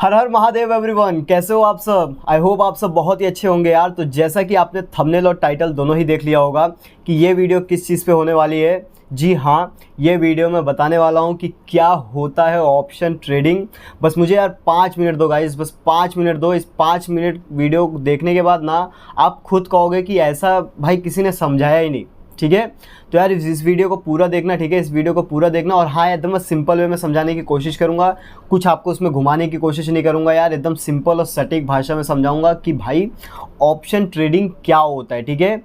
हर हर Mahadev everyone, कैसे हो आप सब। आई होप आप सब बहुत ही अच्छे होंगे यार। तो जैसा कि आपने थंबनेल और टाइटल दोनों ही देख लिया होगा कि ये वीडियो किस चीज़ पे होने वाली है। जी हाँ, ये वीडियो मैं बताने वाला हूँ कि क्या होता है ऑप्शन ट्रेडिंग। बस मुझे यार 5 मिनट दो गाइस, बस 5 मिनट दो। इस 5 मिनट वीडियो देखने के बाद ना आप खुद कहोगे कि ऐसा भाई किसी ने समझाया ही नहीं। ठीक है, तो यार इस वीडियो को पूरा देखना। ठीक है, इस वीडियो को पूरा देखना। और हाँ, एकदम मैं सिंपल वे में समझाने की कोशिश करूँगा, कुछ आपको उसमें घुमाने की कोशिश नहीं करूँगा यार। एकदम सिंपल और सटीक भाषा में समझाऊँगा कि भाई ऑप्शन ट्रेडिंग क्या होता है। ठीक है,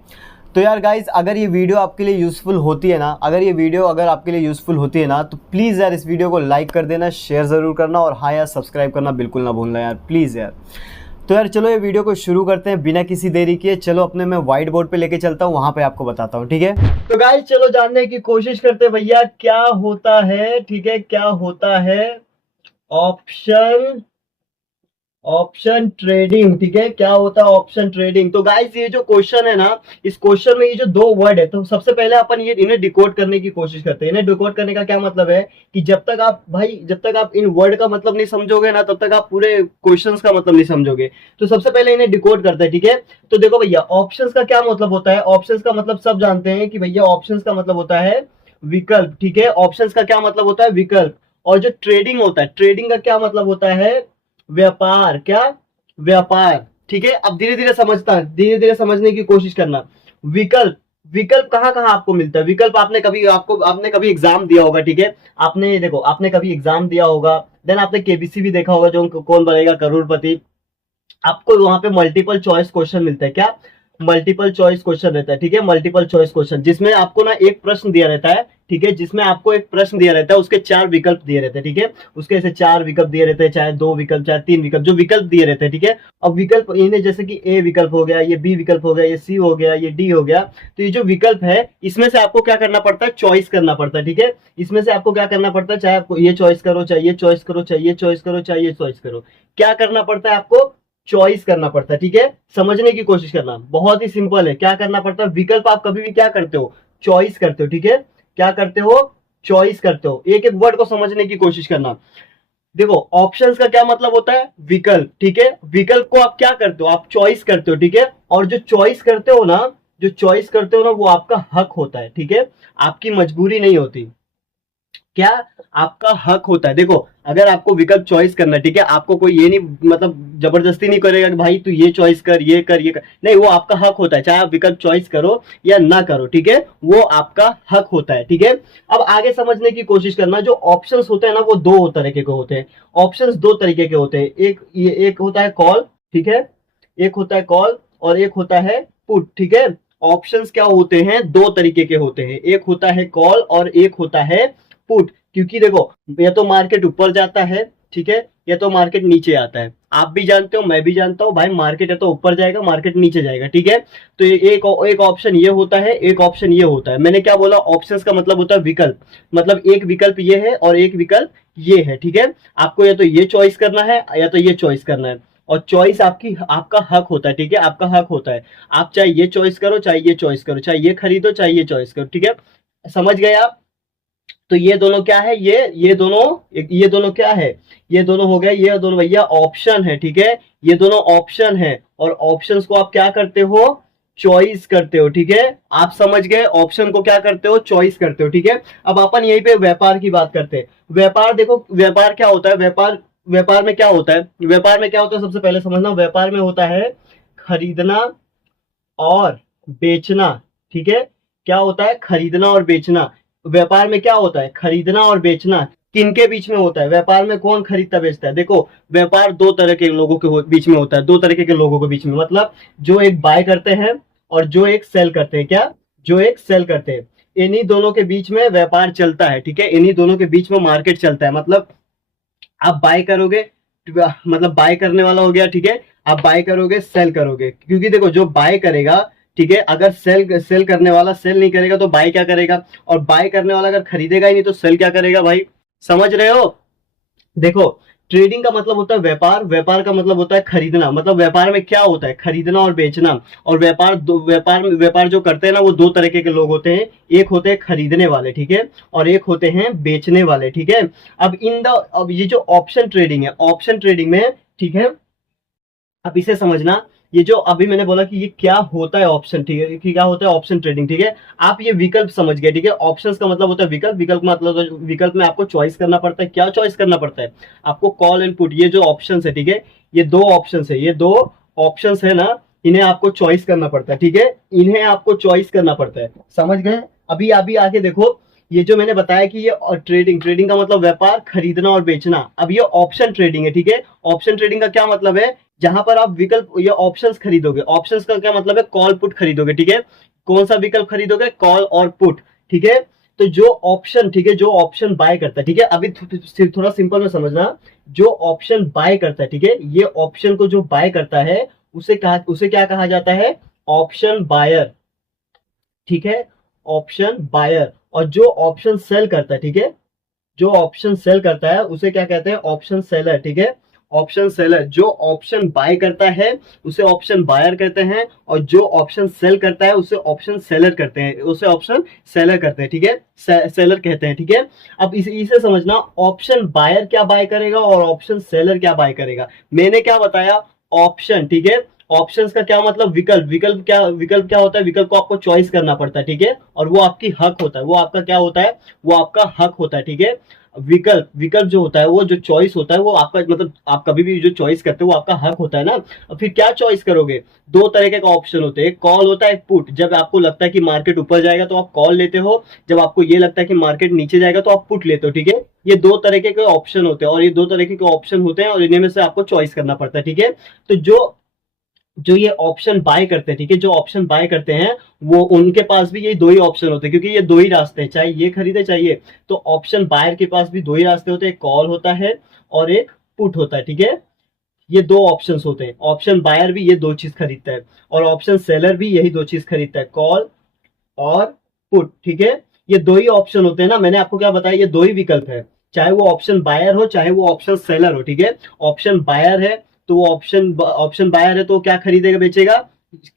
तो यार गाइज, अगर ये वीडियो आपके लिए यूज़फुल होती है ना, अगर आपके लिए यूज़फुल होती है ना, तो प्लीज़ यार इस वीडियो को लाइक कर देना, शेयर ज़रूर करना और हाँ यार सब्सक्राइब करना बिल्कुल ना भूलना यार, प्लीज़ यार। तो यार चलो ये वीडियो को शुरू करते हैं बिना किसी देरी किए। चलो अपने मैं व्हाइट बोर्ड पे लेके चलता हूँ, वहां पे आपको बताता हूँ। ठीक है, तो गाइस चलो जानने की कोशिश करते हैं भैया क्या होता है। ठीक है, क्या होता है ऑप्शन ऑप्शन ट्रेडिंग। ठीक है, क्या होता है ऑप्शन ट्रेडिंग। तो गाइस ये जो क्वेश्चन है ना, इस क्वेश्चन में ये जो दो वर्ड है, तो सबसे पहले अपन ये इन्हें डिकोड करने की कोशिश करते हैं। इन्हें डिकोड करने का क्या मतलब है कि जब तक आप इन वर्ड का मतलब नहीं समझोगे ना, तब तक आप पूरे क्वेश्चंस का मतलब नहीं समझोगे। तो सबसे पहले इन्हें डिकोड करते हैं। ठीक है, तो देखो भैया, ऑप्शंस का क्या मतलब होता है। ऑप्शंस का मतलब सब जानते हैं कि भैया ऑप्शंस का मतलब होता है विकल्प। ठीक है, ऑप्शंस का क्या मतलब होता है विकल्प। और जो ट्रेडिंग होता है, ट्रेडिंग का क्या मतलब होता है व्यापार। क्या व्यापार। ठीक है, अब धीरे धीरे समझने की कोशिश करना। विकल्प, विकल्प कहाँ कहाँ आपको मिलता है। विकल्प आपने कभी एग्जाम दिया होगा। ठीक है, आपने कभी एग्जाम दिया होगा, देन आपने केबीसी भी देखा होगा, जो कौन बनेगा करोड़पति। आपको वहां पे मल्टीपल चॉइस क्वेश्चन मिलता है। क्या मल्टीपल चॉइस क्वेश्चन रहता है। ठीक है, मल्टीपल चॉइस क्वेश्चन जिसमें आपको ना एक प्रश्न दिया रहता है। ठीक है, जिसमें आपको एक प्रश्न दिया रहता है, उसके 4 विकल्प दिए रहते हैं। ठीक है, उसके ऐसे 4 विकल्प दिए रहते हैं, चाहे 2 विकल्प चाहे 3 विकल्प, जो विकल्प दिए रहते हैं। ठीक है, अब विकल्प इन्हें जैसे कि ए विकल्प हो गया, ये बी विकल्प हो गया, ये सी हो गया, ये डी हो गया। तो ये जो विकल्प है, इसमें से आपको क्या करना पड़ता है, चॉइस करना पड़ता है। ठीक है, इसमें से आपको क्या करना पड़ता है, चाहे आपको ये चॉइस करो, चाहे ये चॉइस करो, चाहे ये चॉइस करो, चाहे ये चॉइस करो, क्या करना पड़ता है आपको, चॉइस करना पड़ता है। ठीक है, समझने की कोशिश करना, बहुत ही सिंपल है। क्या करना पड़ता है, विकल्प आप कभी भी क्या करते हो, चॉइस करते हो। ठीक है, क्या करते हो, चॉइस करते हो। एक एक वर्ड को समझने की कोशिश करना। देखो, ऑप्शंस का क्या मतलब होता है विकल्प। ठीक है, विकल्प को आप क्या करते हो, आप चॉइस करते हो। ठीक है, और जो चॉइस करते हो ना, वो आपका हक होता है। ठीक है, आपकी मजबूरी नहीं होती। क्या, आपका हक होता है। देखो, अगर आपको विकल्प चॉइस करना है, ठीक है, आपको कोई ये नहीं मतलब जबरदस्ती नहीं करेगा कि भाई तू ये चॉइस कर, ये कर, ये कर, नहीं, वो आपका हक होता है, चाहे आप विकल्प चॉइस करो या ना करो। ठीक है, वो आपका हक होता है। ठीक है, अब आगे समझने की कोशिश करना। जो ऑप्शंस होते हैं ना, वो दो तरीके के होते हैं। ऑप्शंस दो तरीके के होते हैं। एक होता है कॉल। ठीक है, एक होता है कॉल और एक होता है पुट। ठीक है, ऑप्शंस क्या होते हैं, दो तरीके के होते हैं। एक होता है कॉल और एक होता है पुट। क्योंकि देखो, या तो मार्केट ऊपर जाता है, ठीक है, या तो मार्केट नीचे आता है। आप भी जानते हो, मैं भी जानता हूं भाई, मार्केट है तो ऊपर जाएगा, मार्केट नीचे जाएगा। ठीक है, तो एक ऑप्शन ये होता है, एक ऑप्शन ये होता है। मैंने क्या बोला, ऑप्शंस का मतलब होता है विकल्प। मतलब एक विकल्प ये है और एक विकल्प ये है। ठीक है, आपको या तो ये चॉइस करना है या तो ये चॉइस करना है। और चॉइस आपका हक होता है। ठीक है, आपका हक होता है। आप चाहे ये चॉइस करो, चाहे ये चॉइस करो, चाहे ये खरीदो, चाहे ये चॉइस करो। ठीक है, समझ गए आप। तो ये दोनों क्या है, ये दोनों क्या है, ये दोनों हो गए, ये दोनों भैया ऑप्शन है। ठीक है, ये दोनों ऑप्शन है और ऑप्शंस को आप क्या करते हो, चॉइस करते हो। ठीक है, आप समझ गए, ऑप्शन को क्या करते हो, चॉइस करते हो। ठीक है, अब अपन यहीं पे व्यापार की बात करते हैं। व्यापार, देखो व्यापार क्या होता है, व्यापार में क्या होता है, सबसे पहले समझना। व्यापार में होता है खरीदना और बेचना। ठीक है, क्या होता है, खरीदना और बेचना। व्यापार में क्या होता है, खरीदना और बेचना। किनके बीच में होता है, व्यापार में कौन खरीदता बेचता है। देखो, व्यापार दो तरह के लोगों के बीच में होता है, दो तरीके के लोगों के बीच में, मतलब जो एक बाय करते हैं और जो एक सेल करते हैं। क्या, जो एक सेल करते हैं, इन्हीं दोनों के बीच में व्यापार चलता है। ठीक है, इन्हीं दोनों के बीच में मार्केट चलता है। मतलब आप बाय करोगे, मतलब बाय करने वाला हो गया। ठीक है, आप बाय करोगे, सेल करोगे। क्योंकि देखो, जो बाय करेगा, ठीक है, अगर सेल करने वाला सेल नहीं करेगा तो बाय क्या करेगा, और बाय करने वाला अगर खरीदेगा ही नहीं तो सेल क्या करेगा भाई, समझ रहे हो। देखो, ट्रेडिंग का मतलब होता है व्यापार, व्यापार का मतलब होता है खरीदना। मतलब व्यापार में क्या होता है, खरीदना और बेचना। और व्यापार जो करते हैं ना, वो दो तरीके के लोग होते हैं। एक होते हैं खरीदने वाले, ठीक है, और एक होते हैं बेचने वाले, ठीक है। अब ये जो ऑप्शन ट्रेडिंग है, ऑप्शन ट्रेडिंग में, ठीक है, अब इसे समझना। ये जो अभी मैंने बोला कि ये क्या होता है ऑप्शन, ठीक है, कि क्या होता है ऑप्शन ट्रेडिंग, ठीक है। आप ये विकल्प समझ गए, ठीक है। ऑप्शंस का मतलब होता है विकल्प, विकल्प का मतलब, विकल्प में आपको चॉइस करना पड़ता है। क्या चॉइस करना पड़ता है आपको? Call and put. ये जो ऑप्शन है, ठीक है, ये दो ऑप्शन है, ये दो ऑप्शन है ना, इन्हें आपको चॉइस करना पड़ता है, ठीक है। इन्हें आपको चॉइस करना पड़ता है, समझ गए? अभी अभी आगे देखो, ये जो मैंने बताया कि ये ट्रेडिंग, ट्रेडिंग का मतलब व्यापार, खरीदना और बेचना। अब ये ऑप्शन ट्रेडिंग है, ठीक है। ऑप्शन ट्रेडिंग का क्या मतलब है? जहां पर आप विकल्प या ऑप्शंस खरीदोगे। ऑप्शंस का क्या मतलब है? कॉल पुट खरीदोगे, ठीक है। कौन सा विकल्प खरीदोगे? कॉल और पुट, ठीक है। तो जो ऑप्शन, ठीक है, जो ऑप्शन बाय करता है, ठीक है, अभी थोड़ा सिंपल में समझना। जो ऑप्शन बाय करता है, ठीक है, ये ऑप्शन को जो बाय करता है, उसे क्या कहा जाता है? ऑप्शन बायर, ठीक है, ऑप्शन बायर। और जो ऑप्शन सेल करता है, ठीक है, जो ऑप्शन सेल करता है उसे क्या कहते हैं? ऑप्शन सेलर, ठीक है। Option seller. जो ऑप्शन बाय करता है उसे ऑप्शन बायर कहते हैं, और जो ऑप्शन सेल करता है उसे ऑप्शन सेलर करते हैं, उसे ऑप्शन सेलर करते हैं, ठीक है, सेलर कहते हैं, ठीक है। अब इसे समझना, ऑप्शन बायर क्या बाय करेगा और ऑप्शन सेलर क्या बाय करेगा। मैंने क्या बताया? ऑप्शन, ठीक है। ऑप्शंस का क्या मतलब? विकल्प। विकल्प क्या होता है? विकल्प को आपको चॉइस करना पड़ता है, ठीक है, और वो आपकी हक होता है, वो आपका क्या होता है? वो आपका हक होता है, ठीक है। विकल्प, विकल्प जो होता है, वो जो चॉइस होता है, वो आपका मतलब आप कभी भी जो चॉइस करते हो वो आपका हक होता है ना। और फिर क्या चॉइस करोगे? दो तरीके का ऑप्शन होते हैं, कॉल होता है, पुट। जब आपको लगता है कि मार्केट ऊपर जाएगा तो आप कॉल लेते हो, जब आपको ये लगता है कि मार्केट नीचे जाएगा तो आप पुट लेते हो, ठीक है। ये दो तरीके के ऑप्शन होते हैं, और ये दो तरीके के ऑप्शन होते हैं, और इन्हीं में से आपको चॉइस करना पड़ता है, ठीक है। तो जो जो ये ऑप्शन बाय करते हैं, ठीक है, जो ऑप्शन बाय करते हैं, वो उनके पास भी ये दो ही ऑप्शन होते हैं, क्योंकि ये दो ही रास्ते हैं, चाहे ये खरीदे चाहे ये। तो ऑप्शन बायर के पास भी दो ही रास्ते होते हैं, एक कॉल होता है और एक पुट होता है, ठीक है। ये दो ऑप्शंस होते हैं। ऑप्शन बायर भी ये दो चीज खरीदता है, और ऑप्शन सेलर भी यही दो चीज खरीदता है, कॉल और पुट, ठीक है। ये दो ही ऑप्शन होते हैं ना, मैंने आपको क्या बताया, ये दो ही विकल्प है, चाहे वो ऑप्शन बायर हो चाहे वो ऑप्शन सेलर हो, ठीक है। ऑप्शन बायर है तो वो ऑप्शन बायर है तो क्या खरीदेगा बेचेगा?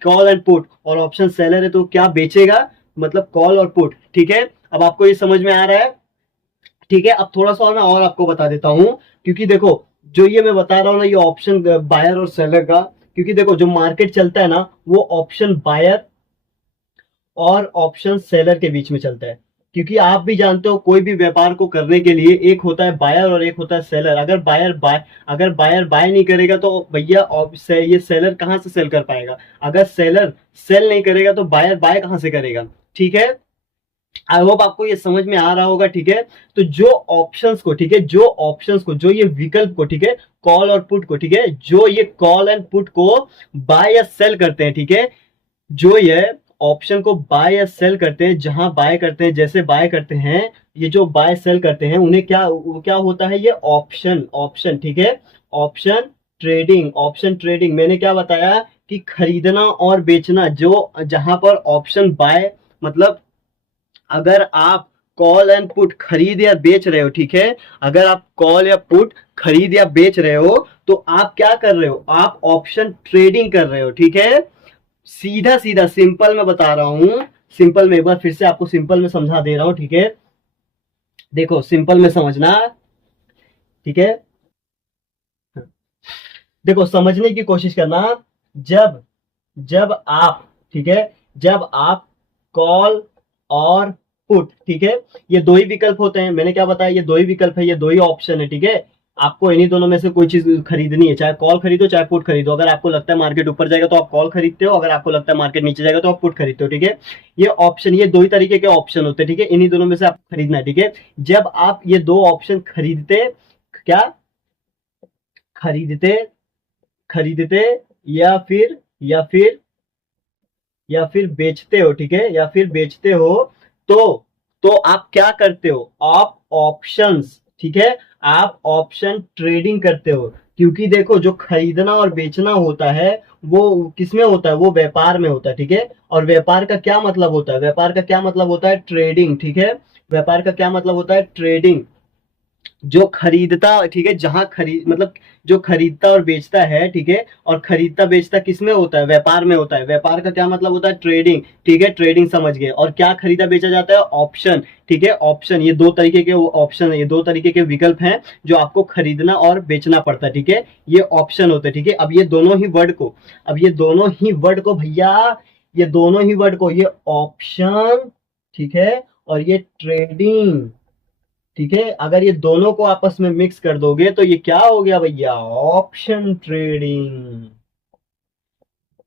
Call and put. और ऑप्शन सेलर है तो क्या बेचेगा? मतलब कॉल और पुट, ठीक है। अब आपको ये समझ में आ रहा है? ठीक है। अब थोड़ा सा मैं और आपको बता देता हूं, क्योंकि देखो, जो ये मैं बता रहा हूं ना, ये ऑप्शन बायर और सेलर का, क्योंकि देखो जो मार्केट चलता है ना, वो ऑप्शन बायर और ऑप्शन सेलर के बीच में चलता है। क्योंकि आप भी जानते हो, कोई भी व्यापार को करने के लिए एक होता है बायर और एक होता है सेलर। अगर बायर बाय नहीं करेगा तो भैया ये सेलर कहां से सेल कर पाएगा? अगर सेलर सेल नहीं करेगा तो बायर बाय कहां से करेगा? ठीक है। आई होप आपको ये समझ में आ रहा होगा, ठीक है। तो जो ऑप्शंस को, ठीक है, जो ऑप्शंस को, जो ये विकल्प को, ठीक है, कॉल और पुट को, ठीक है, जो ये कॉल एंड पुट को बाय या सेल करते हैं, ठीक है, जो ये ऑप्शन को बाय या सेल करते हैं, जहां बाय करते हैं, जैसे बाय करते हैं, ये जो बाय सेल करते हैं उन्हें क्या होता है? ये ऑप्शन, ऑप्शन, ठीक है। Option trading, option trading. मैंने क्या बताया कि खरीदना और बेचना, जो जहां पर ऑप्शन बाय मतलब, अगर आप कॉल एंड पुट खरीद या बेच रहे हो, ठीक है, अगर आप कॉल या पुट खरीद या बेच रहे हो, तो आप क्या कर रहे हो? आप ऑप्शन ट्रेडिंग कर रहे हो, ठीक है। सीधा सीधा सिंपल में बता रहा हूं, सिंपल में एक बार फिर से आपको सिंपल में समझा दे रहा हूं, ठीक है। देखो सिंपल में समझना, ठीक है। देखो समझने की कोशिश करना। जब जब आप, ठीक है, जब आप कॉल और पुट, ठीक है, ये दो ही विकल्प होते हैं। मैंने क्या बताया? ये दो ही विकल्प है, ये दो ही ऑप्शन है, ठीक है। आपको इन्हीं दोनों में से कोई चीज खरीदनी है, चाहे कॉल खरीदो चाहे पुट खरीदो। अगर आपको लगता है मार्केट ऊपर जाएगा तो आप कॉल खरीदते हो, अगर आपको लगता है मार्केट नीचे जाएगा तो आप पुट खरीदते हो, ठीक है। ये ऑप्शन, ये दो ही तरीके के ऑप्शन होते हैं, ठीक है, इन्हीं दोनों में से आपको खरीदना है, ठीक है। जब आप ये दो ऑप्शन खरीदते, क्या खरीदते, खरीदते या फिर या फिर या फिर बेचते हो, ठीक है, या फिर बेचते हो, तो आप क्या करते हो? आप ऑप्शंस, ठीक है, आप ऑप्शन ट्रेडिंग करते हो। क्योंकि देखो जो खरीदना और बेचना होता है वो किसमें होता है? वो व्यापार में होता है, ठीक है। और व्यापार का क्या मतलब होता है? व्यापार का क्या मतलब होता है? ट्रेडिंग, ठीक है। व्यापार का क्या मतलब होता है? ट्रेडिंग। जो खरीदता, ठीक है, जहां खरीद मतलब जो खरीदता और बेचता है, ठीक है, और खरीदता बेचता किस में होता है, व्यापार में होता है। व्यापार का क्या मतलब होता है, ट्रेडिंग, ठीक है, ट्रेडिंग समझ गए। और क्या खरीदा बेचा जाता है, ऑप्शन, ठीक है, ऑप्शन। ये दो तरीके के ऑप्शन है, ये दो तरीके के विकल्प हैं जो आपको खरीदना और बेचना पड़ता है, ठीक है, ये ऑप्शन होते हैं, ठीक है। अब ये दोनों ही वर्ड को, अब ये दोनों ही वर्ड को भैया, ये दोनों ही वर्ड को, ये ऑप्शन, ठीक है, और ये ट्रेडिंग, ठीक है, अगर ये दोनों को आपस में मिक्स कर दोगे तो ये क्या हो गया भैया, ऑप्शन ट्रेडिंग,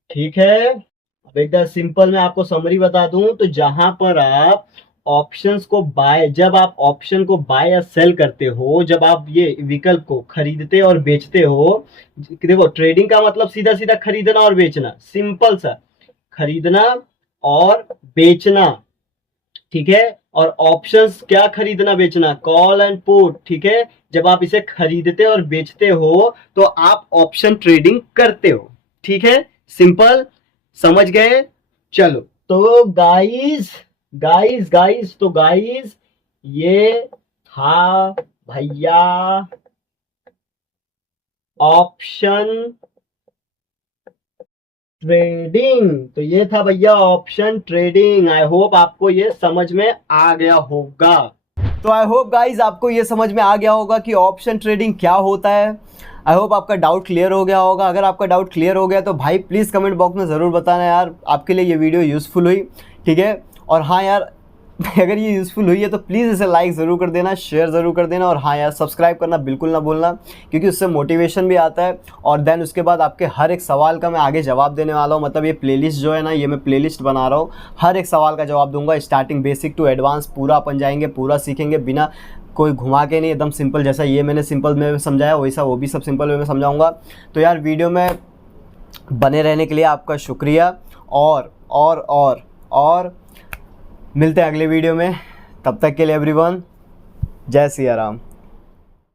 ठीक है। अब एकदम सिंपल मैं आपको समरी बता दूं तो जहां पर आप ऑप्शंस को बाय, जब आप ऑप्शन को बाय या सेल करते हो, जब आप ये विकल्प को खरीदते और बेचते हो, देखो ट्रेडिंग का मतलब सीधा सीधा खरीदना और बेचना, सिंपल सा, खरीदना और बेचना, ठीक है। और ऑप्शंस क्या, खरीदना बेचना, कॉल एंड पुट, ठीक है। जब आप इसे खरीदते और बेचते हो तो आप ऑप्शन ट्रेडिंग करते हो, ठीक है, सिंपल, समझ गए। चलो तो गाइस, गाइस तो गाइस ये था भैया ऑप्शन ट्रेडिंग, तो ये था भैया ऑप्शन ट्रेडिंग। आई होप आपको ये समझ में आ गया होगा। तो आई होप गाइज आपको ये समझ में आ गया होगा कि ऑप्शन ट्रेडिंग क्या होता है। आई होप आपका डाउट क्लियर हो गया होगा। अगर आपका डाउट क्लियर हो गया तो भाई प्लीज़ कमेंट बॉक्स में ज़रूर बताना यार, आपके लिए ये वीडियो यूज़फुल हुई, ठीक है। और हाँ यार, अगर ये यूज़फुल हुई है तो प्लीज़ इसे लाइक ज़रूर कर देना, शेयर ज़रूर कर देना, और हाँ यार सब्सक्राइब करना बिल्कुल ना भूलना, क्योंकि उससे मोटिवेशन भी आता है। और देन उसके बाद आपके हर एक सवाल का मैं आगे जवाब देने वाला हूँ। मतलब ये प्लेलिस्ट जो है ना, ये मैं प्लेलिस्ट बना रहा हूँ, हर एक सवाल का जवाब दूंगा, स्टार्टिंग बेसिक टू एडवांस पूरा अपन जाएंगे, पूरा सीखेंगे, बिना कोई घुमा के नहीं, एकदम सिंपल, जैसा ये मैंने सिंपल में समझाया वैसा वो भी सब सिंपल वे में समझाऊंगा। तो यार वीडियो में बने रहने के लिए आपका शुक्रिया, और मिलते हैं अगले वीडियो में। तब तक के लिए एवरीवन, जय सिया राम।